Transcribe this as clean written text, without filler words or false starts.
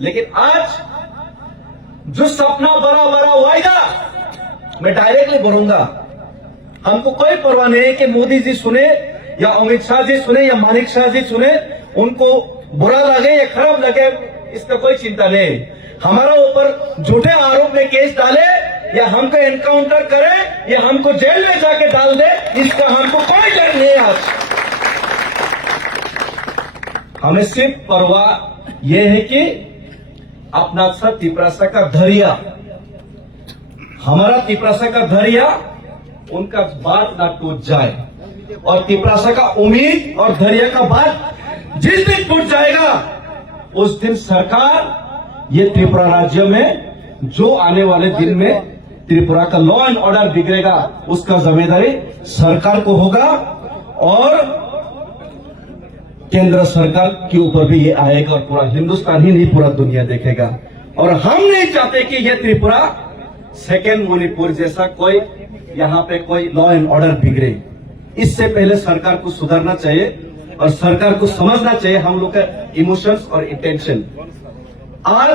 लेकिन आज जो सपना बड़ा बड़ा वायदा, मैं डायरेक्टली बोलूंगा, हमको कोई परवाह नहीं है कि मोदी जी सुने या अमित शाह जी सुने या मानिक शाह जी सुने, उनको बुरा लगे या खराब लगे, इसका कोई चिंता नहीं। हमारा ऊपर झूठे आरोप में केस डाले या हमको एनकाउंटर करे या हमको जेल में जाके डाल दे, इसका हमको कोई डर नहीं है। आज हमें सिर्फ परवाह यह है कि अपना सा तिपरासा का धैर्य, हमारा तिपरासा का धैर्य उनका बात ना टूट जाए, और तिपरासा का उम्मीद और धैर्य का बात जिस दिन टूट जाएगा उस दिन सरकार ये त्रिपुरा राज्य में जो आने वाले दिन में त्रिपुरा का लॉ एंड ऑर्डर बिगड़ेगा उसका जिम्मेदारी सरकार को होगा, और केंद्र सरकार के ऊपर भी ये आएगा, और पूरा हिंदुस्तान ही नहीं पूरा दुनिया देखेगा। और हम नहीं चाहते कि ये त्रिपुरा सेकेंड मणिपुर जैसा कोई यहाँ पे कोई लॉ एंड ऑर्डर बिगड़े। इससे पहले सरकार को सुधरना चाहिए और सरकार को समझना चाहिए हम लोग का इमोशंस और इंटेंशन। आज